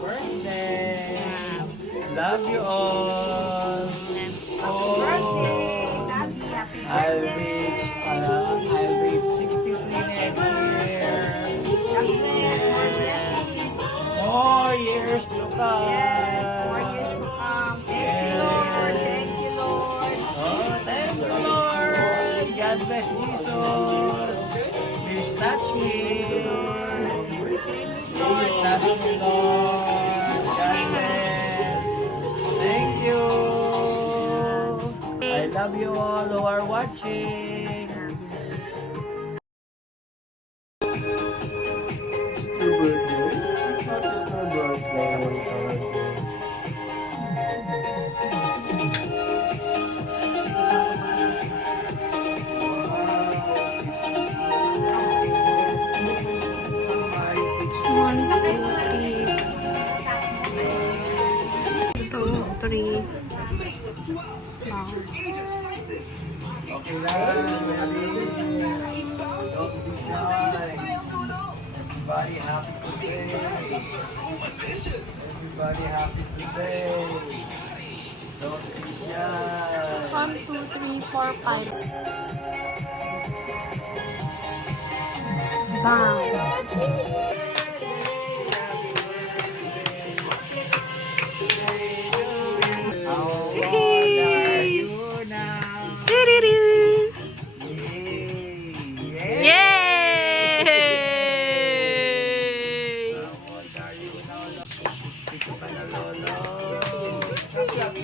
birthday. Love you all. Oh, I'll reach 63 next year. More years to come. Yes, 4 years to come. Thank you, Lord. Thank you, Lord. Oh, thank you, Lord. God bless Jesus. Please touch me. Please touch me, Lord. God bless. Thank you. I love you all who are watching. Okay lang. Don't be shy. Everybody happy today. Everybody happy today. Don't be shy. 1, 2, 3, 4, 5. Bang! How old are you now? Doo-doo-doo. Yay! Yay! How old are you now? Six pa na, Lolo. Yay!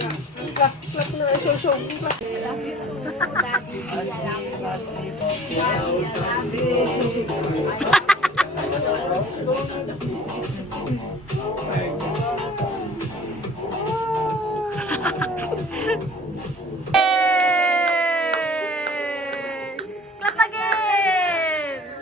Clap again!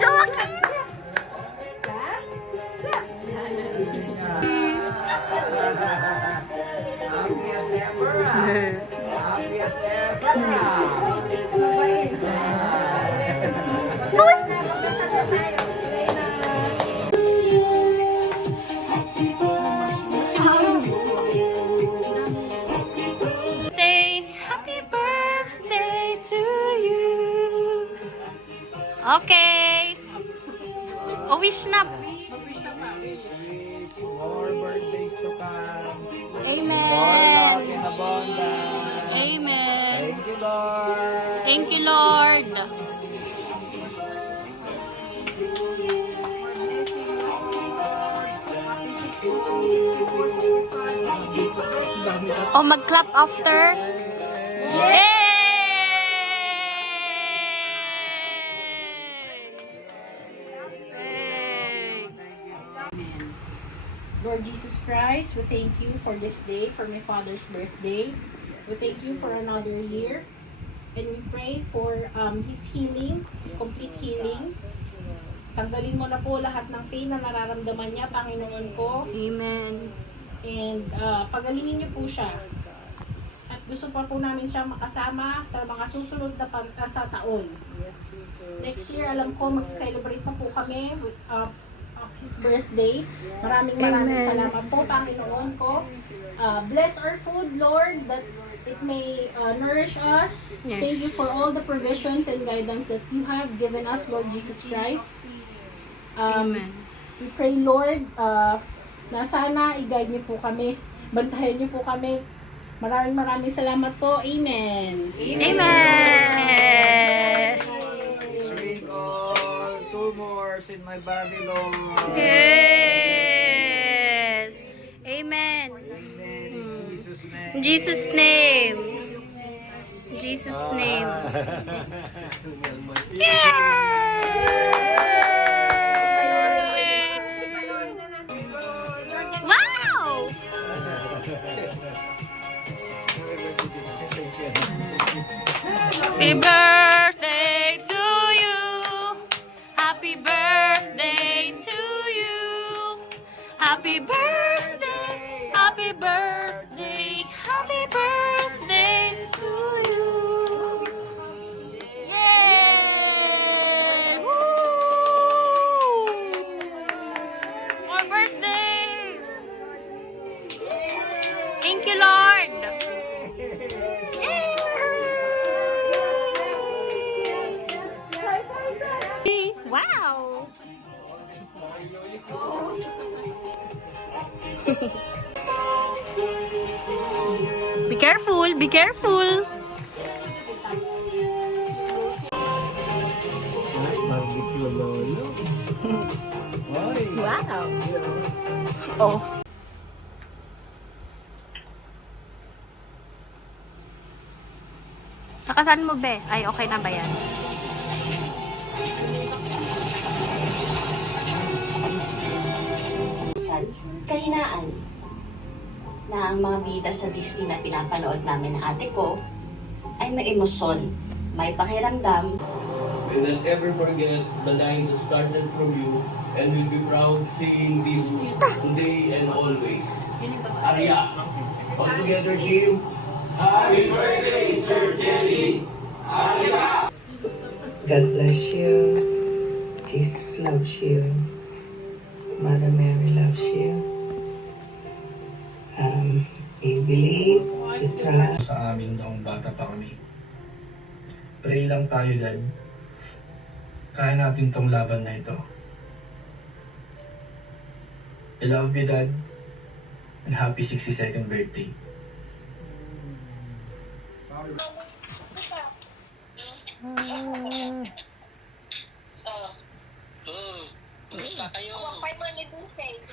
Joaquin! Happiest ever. Happiest Happy birthday to you. Okay. O wish na. More birthdays to come. More Amen. love and abundance. Amen. Thank you, Lord. Thank you, Lord. Oh, mag-clap after. Yay! Lord Jesus Christ, we thank you for this day, for my father's birthday. We thank you for another year. And we pray for his healing, his complete healing. Tanggalin mo na po lahat ng pain na nararamdaman niya, Panginoon ko. Amen. And pagalingin niyo po siya. At gusto pa po namin siya makasama sa mga susunod na sa taon. Next year, alam ko, mag-celebrate pa po kami with, of his birthday. Maraming salamat po, Panginoon ko. Bless our food, Lord, that it may nourish us. Yes. Thank you for all the provisions and guidance that you have given us, Lord Jesus Christ. Amen. We pray, Lord, na sana i-guide niyo po kami. Bantayan niyo po kami. Maraming salamat po. Amen. Amen. Sweet all tumors in my body, Lord. Yes. Amen. Amen. In Jesus' name. In Jesus' name. In Jesus' name. Yay! Wow! Happy birthday to you. Happy birthday to you. Happy birthday. Happy birthday. Happy birthday to you. Be careful, be careful. Barbecue lolo. Oy. Wow. Oh. Nakasan mo, be? Ay, okay na ba yan? Kahinaan na ang mga bida sa Disney na pinapanood namin ng ate ko ay may emosyon, may pakiramdam. Will not ever forget the line that started from you and will be proud seeing this today and always. Arya, all together team. Happy birthday, Sir Jerry! Arya! God bless you. Jesus loves you. Mother Mary loves you. You believe, you trust. Sa amin noong bata pa kami. Pray lang tayo, Dad. Kaya natin tong laban na ito. I love you, Dad. And happy 62nd birthday.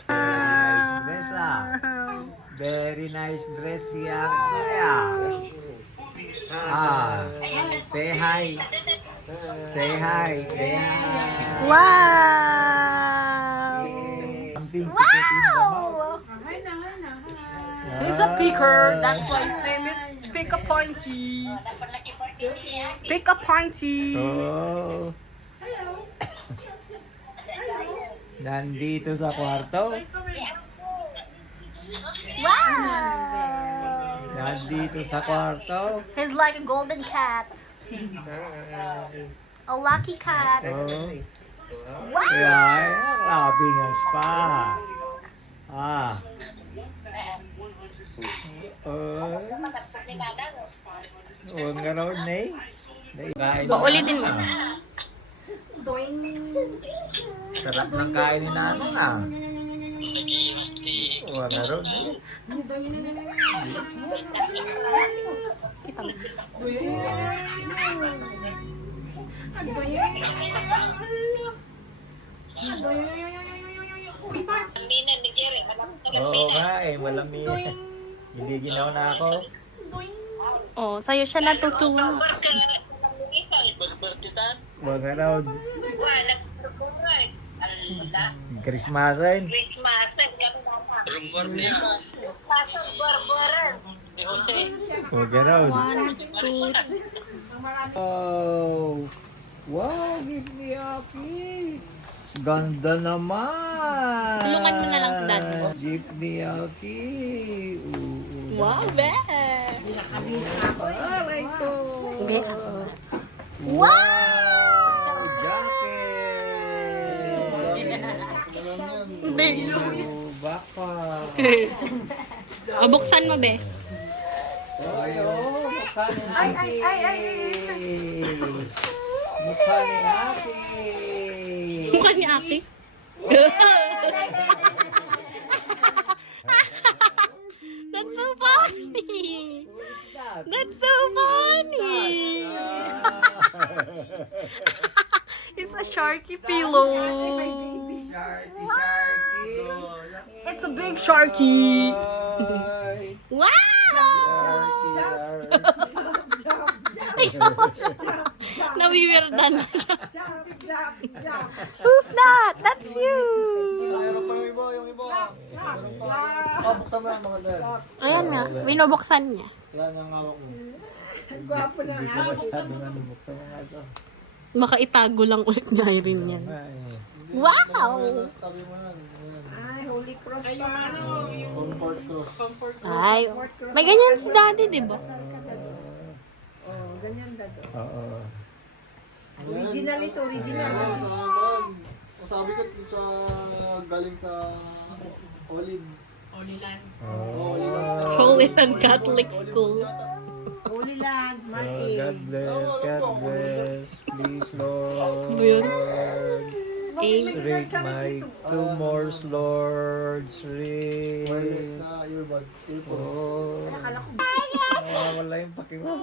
Dress ah. Very nice dress yan. Say hi. Say hi. Say hi. Wow! Something to put in the mouth. Wow! He's a picker. That's why famous. Pick a pointy. Pick a pointy. Oh. Nandito sa kwarto. Wow! Nandito sa kwarto. He's like a golden cat. A lucky cat. Oh. Wow! Ay, grabe nga spa. Huwag nga raw, Nay. Ulitin mo. Sarap ng kain ni Nanang ah. Huwag nga raw, Nay. Kita mo. Oo nga eh, malami. Hindi ginaw na ako. Oh, sa'yo siya natutuwa. Huwag nga raw. Christmasin. Huwag nga raw. 1, 2, Oh, wow, give me Aki. Ganda naman. Tulungan mo na lang si Daddy. Give me Aki. wow, be! Aray ko. Be. Wow, jacket. Be. Oh, baka. O, buksan mo, be. Ayo, mukha ni Aki. Mukha ni Aki. Mukha ni Aki. That's so funny. That's so funny. It's a sharky pillow. Sharky. It's a big sharky. Wow! Nawiwirdan na. Who's that? That's you. Buksan mo lang mga Dad. Ayan nga, binubuksan niya. Wala nang hawak mo. Hindi ko masyado na nabuksan mo nga ito. Baka itago lang ulit ni Irene yan. Ay. Wow! Tabi mo lang. Comfort ko. Ay, may ganyan si Daddy, di ba? Oo. Original ito, original. Sabi ko sa galing sa Olive. Holy Land Catholic School. Holy Land, Oh, Martin. God bless, God bless. Please, Lord. Ba yun? Rick, Mike. Two more, Lord. Rick. Oh. Wala yung pakinggan.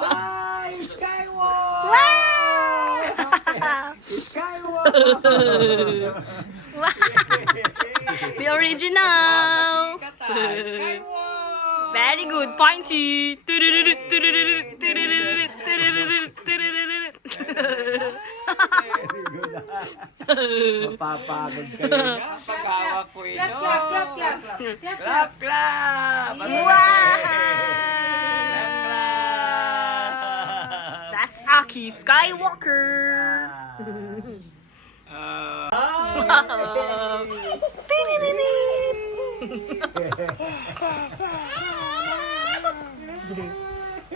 Ay, Skywalk! The original. Very good. Pointy. Mapapagod kayo na. Pag-hawak ko ito. Clap, clap. That's Aki Skywalker. Wow.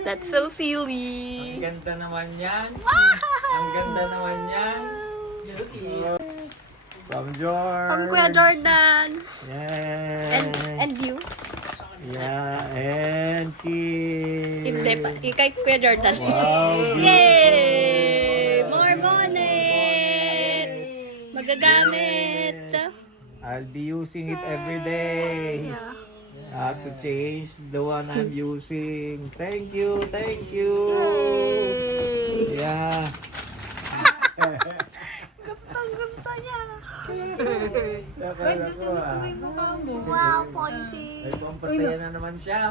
That's so silly. Ang ganda naman yan. Ang ganda naman yan. From George. From Kuya Jordan. Yeah. And you? Yeah, and Kim. Hindi pa. Kay Kuya Jordan. Wow. Yay! More bonnet! Magagamit. I'll be using it every day. I have to change the one I'm using. Thank you, thank you. Yeah. Gusto niya. Ay, gusto mo ka mo. Wow, Pointy. Ay, pampasaya na naman siya.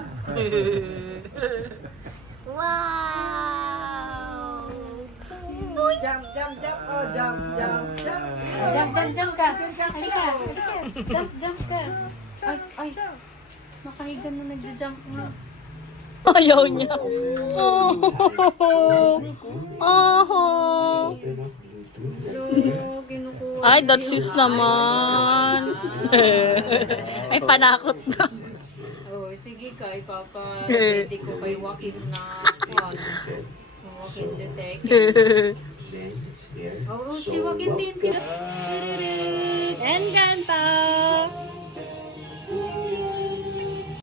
Wow! Jump, jump, jump. Oh, jump, jump, jump. Jump ka. Halika. Jump ka. Ay. Makahiga na nagja-jump nga. Ayaw niya. Oh. Ay, that's sis naman. Ay, panakot na. Oh, sige ka, ipapa-ready ko kay Joaquin na one. Joaquin the second. Oh, si Joaquin din. And ganta.